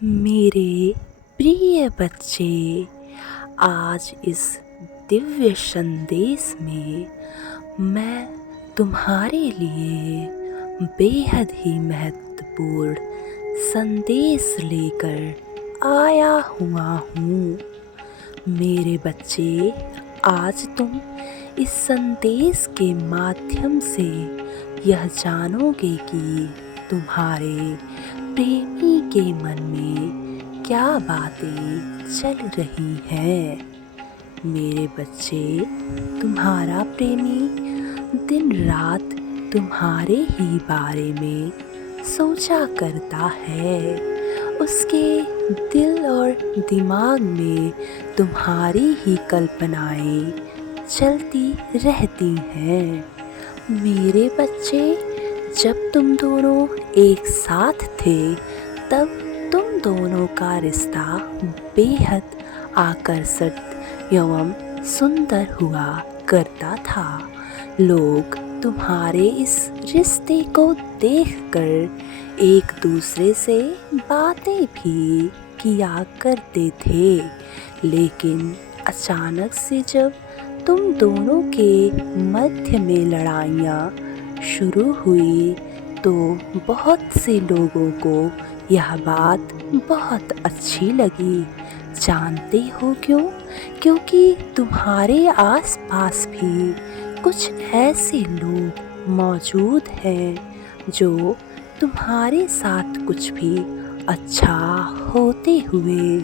मेरे प्रिय बच्चे, आज इस दिव्य संदेश में मैं तुम्हारे लिए बेहद ही महत्वपूर्ण संदेश लेकर आया हुआ हूँ। मेरे बच्चे, आज तुम इस संदेश के माध्यम से यह जानोगे कि तुम्हारे प्रेमी के मन में क्या बातें चल रही हैं। मेरे बच्चे, तुम्हारा प्रेमी दिन रात तुम्हारे ही बारे में सोचा करता है। उसके दिल और दिमाग में तुम्हारी ही कल्पनाएं चलती रहती हैं। मेरे बच्चे, जब तुम दोनों एक साथ थे तब तुम दोनों का रिश्ता बेहद आकर्षक एवं सुंदर हुआ करता था। लोग तुम्हारे इस रिश्ते को देखकर एक दूसरे से बातें भी किया करते थे, लेकिन अचानक से जब तुम दोनों के मध्य में लड़ाइयाँ शुरू हुई तो बहुत से लोगों को यह बात बहुत अच्छी लगी। जानते हो क्यों? क्योंकि तुम्हारे आसपास भी कुछ ऐसे लोग मौजूद हैं जो तुम्हारे साथ कुछ भी अच्छा होते हुए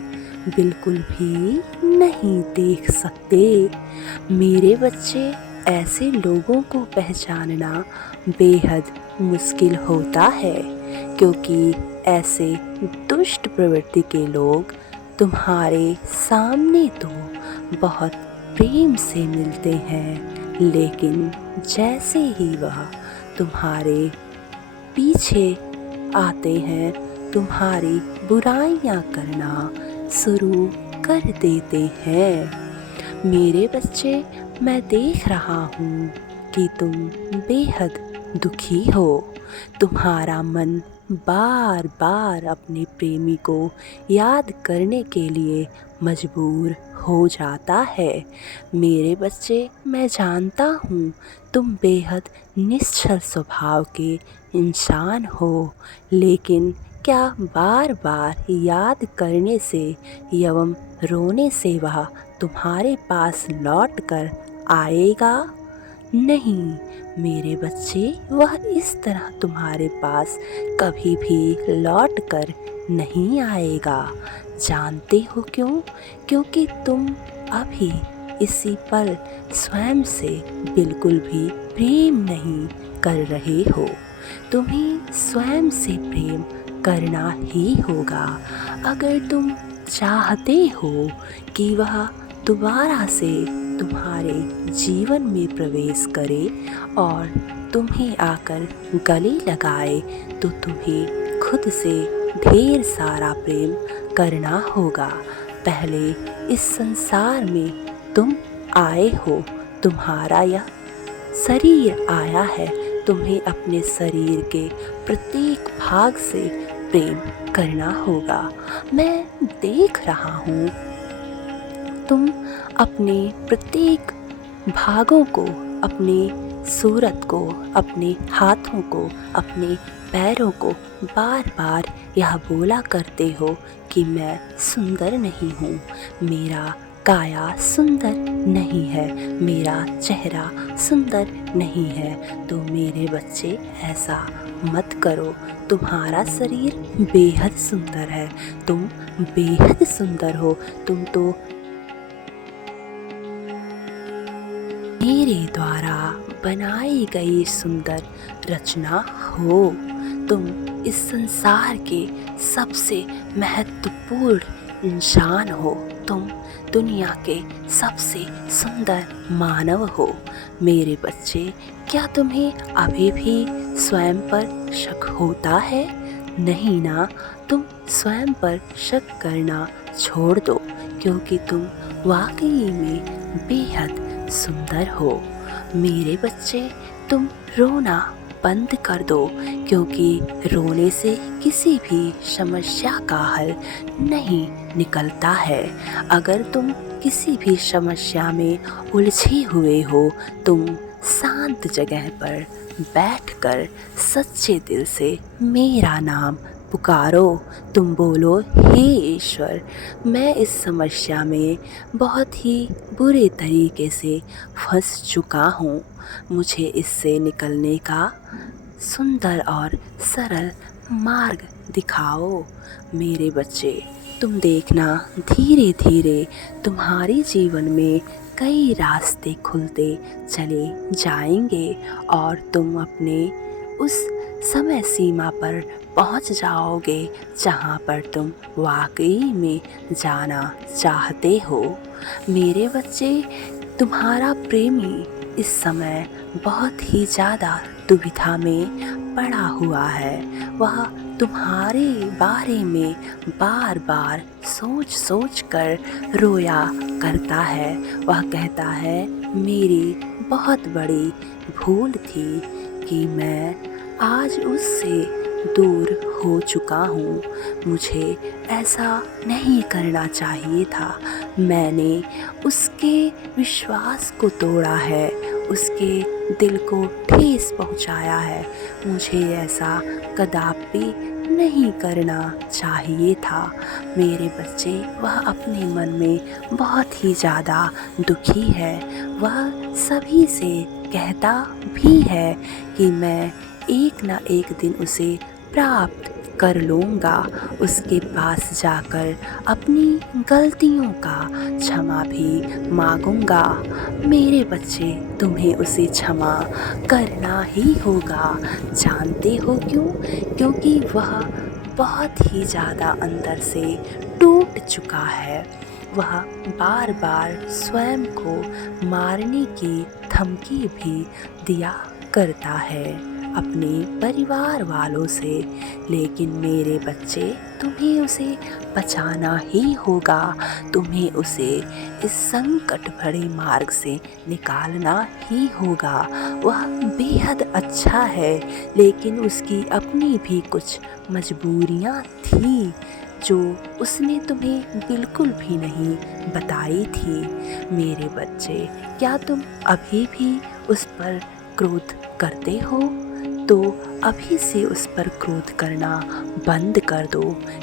बिल्कुल भी नहीं देख सकते। मेरे बच्चे, ऐसे लोगों को पहचानना बेहद मुश्किल होता है, क्योंकि ऐसे दुष्ट प्रवृत्ति के लोग तुम्हारे सामने तो बहुत प्रेम से मिलते हैं, लेकिन जैसे ही वह तुम्हारे पीछे आते हैं, तुम्हारी बुराइयां करना शुरू कर देते हैं। मेरे बच्चे, मैं देख रहा हूँ कि तुम बेहद दुखी हो। तुम्हारा मन बार बार अपने प्रेमी को याद करने के लिए मजबूर हो जाता है। मेरे बच्चे, मैं जानता हूँ तुम बेहद निश्चल स्वभाव के इंसान हो, लेकिन क्या बार बार याद करने से एवं रोने से वह तुम्हारे पास लौट कर आएगा? नहीं मेरे बच्चे, वह इस तरह तुम्हारे पास कभी भी लौट कर नहीं आएगा। जानते हो क्यों? क्योंकि तुम अभी इसी पल स्वयं से बिल्कुल भी प्रेम नहीं कर रहे हो। तुम्हें स्वयं से प्रेम करना ही होगा अगर तुम चाहते हो कि वह दोबारा से तुम्हारे जीवन में प्रवेश करे और तुम्हें आकर गले लगाए, तो तुम्हें खुद से ढेर सारा प्रेम करना होगा। पहले इस संसार में तुम आए हो, तुम्हारा यह शरीर आया है, तुम्हें अपने शरीर के प्रत्येक भाग से प्रेम करना होगा। मैं देख रहा हूँ तुम अपने प्रत्येक भागों को, अपने सूरत को, अपने हाथों को, अपने पैरों को बार बार यह बोला करते हो कि मैं सुंदर नहीं हूँ, मेरा काया सुंदर नहीं है, मेरा चेहरा सुंदर नहीं है। तो मेरे बच्चे, ऐसा मत करो। तुम्हारा शरीर बेहद सुंदर है, तुम बेहद सुंदर हो। तुम तो मेरे द्वारा बनाई गई सुंदर रचना हो। तुम इस संसार के सबसे महत्वपूर्ण इंसान हो। तुम दुनिया के सबसे सुंदर मानव हो। मेरे बच्चे, क्या तुम्हें अभी भी स्वयं पर शक होता है? नहीं ना? तुम स्वयं पर शक करना छोड़ दो, क्योंकि तुम वाकई में बेहद सुंदर हो। मेरे बच्चे, तुम रोना बंद कर दो, क्योंकि रोने से किसी भी समस्या का हल नहीं निकलता है। अगर तुम किसी भी समस्या में उलझे हुए हो, तुम शांत जगह पर बैठकर सच्चे दिल से मेरा नाम पुकारो। तुम बोलो, हे ईश्वर, मैं इस समस्या में बहुत ही बुरे तरीके से फंस चुका हूँ। मुझे इससे निकलने का सुंदर और सरल मार्ग दिखाओ। मेरे बच्चे, तुम देखना, धीरे धीरे तुम्हारे जीवन में कई रास्ते खुलते चले जाएंगे और तुम अपने उस समय सीमा पर पहुंच जाओगे जहां पर तुम वाकई में जाना चाहते हो। मेरे बच्चे, तुम्हारा प्रेमी इस समय बहुत ही ज़्यादा दुविधा में पड़ा हुआ है। वह तुम्हारे बारे में बार बार सोच सोच कर रोया करता है। वह कहता है, मेरी बहुत बड़ी भूल थी कि मैं आज उससे दूर हो चुका हूँ। मुझे ऐसा नहीं करना चाहिए था। मैंने उसके विश्वास को तोड़ा है, उसके दिल को ठेस पहुँचाया है। मुझे ऐसा कदापि नहीं करना चाहिए था। मेरे बच्चे, वह अपने मन में बहुत ही ज़्यादा दुखी है। वह सभी से कहता भी है कि मैं एक ना एक दिन उसे प्राप्त कर लूँगा, उसके पास जाकर अपनी गलतियों का क्षमा भी मांगूंगा। मेरे बच्चे, तुम्हें उसे क्षमा करना ही होगा। जानते हो क्यों? क्योंकि वह बहुत ही ज़्यादा अंदर से टूट चुका है। वह बार बार स्वयं को मारने की धमकी भी दिया करता है अपने परिवार वालों से। लेकिन मेरे बच्चे, तुम्हें उसे बचाना ही होगा। तुम्हें उसे इस संकट भरे मार्ग से निकालना ही होगा। वह बेहद अच्छा है, लेकिन उसकी अपनी भी कुछ मजबूरियां थी जो उसने तुम्हें बिल्कुल भी नहीं बताई थी। मेरे बच्चे, क्या तुम अभी भी उस पर क्रोध करते हो? तो अभी से उस पर क्रोध करना बंद कर दो,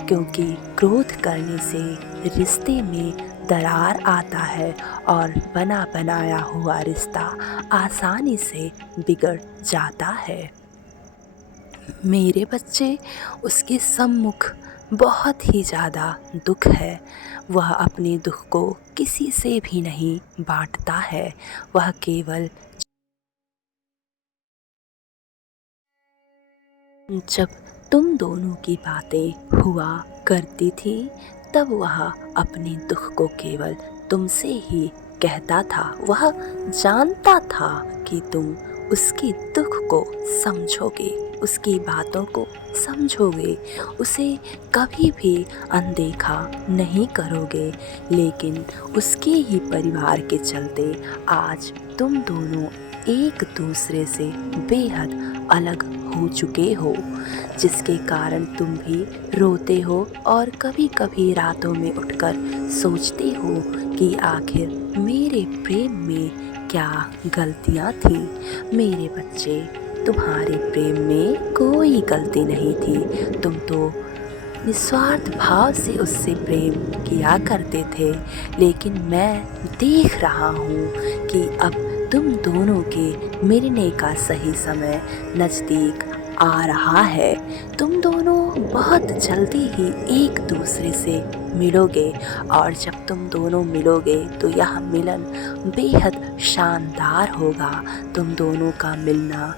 क्योंकि क्रोध करने से रिश्ते में दरार आता है और बना बनाया हुआ रिश्ता आसानी से बिगड़ जाता है। मेरे बच्चे, उसके सम्मुख बहुत ही ज़्यादा दुख है। वह अपने दुख को किसी से भी नहीं बांटता है। वह केवल जब तुम दोनों की बातें हुआ करती थी, तब वह अपने दुख को केवल तुमसे ही कहता था। वह जानता था कि तुम उसके दुख को समझोगे, उसकी बातों को समझोगे, उसे कभी भी अनदेखा नहीं करोगे। लेकिन उसके ही परिवार के चलते आज तुम दोनों एक दूसरे से बेहद अलग हो चुके हो, जिसके कारण तुम भी रोते हो और कभी कभी रातों में उठकर सोचते हो कि आखिर मेरे प्रेम में क्या गलतियाँ थी। मेरे बच्चे, तुम्हारे प्रेम में कोई गलती नहीं थी। तुम तो निस्वार्थ भाव से उससे प्रेम किया करते थे। लेकिन मैं देख रहा हूँ कि अब तुम दोनों के मिलने का सही समय नज़दीक आ रहा है। तुम दोनों बहुत जल्दी ही एक दूसरे से मिलोगे, और जब तुम दोनों मिलोगे तो यह मिलन बेहद शानदार होगा। तुम दोनों का मिलना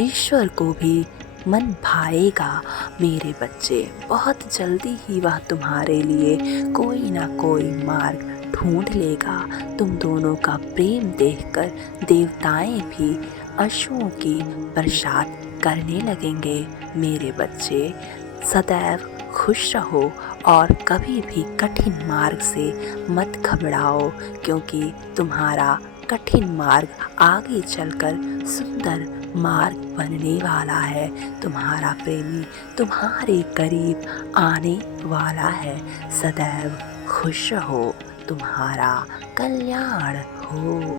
ईश्वर को भी मन भाएगा। मेरे बच्चे, बहुत जल्दी ही वह तुम्हारे लिए कोई ना कोई मार्ग ढूंढ लेगा। तुम दोनों का प्रेम देखकर देवताएं भी अश्रुओं की बरसात करने लगेंगे। मेरे बच्चे, सदैव खुश रहो और कभी भी कठिन मार्ग से मत घबराओ, क्योंकि तुम्हारा कठिन मार्ग आगे चलकर सुंदर मार्ग बनने वाला है। तुम्हारा प्रेमी तुम्हारे करीब आने वाला है। सदैव खुश रहो, तुम्हारा कल्याण हो।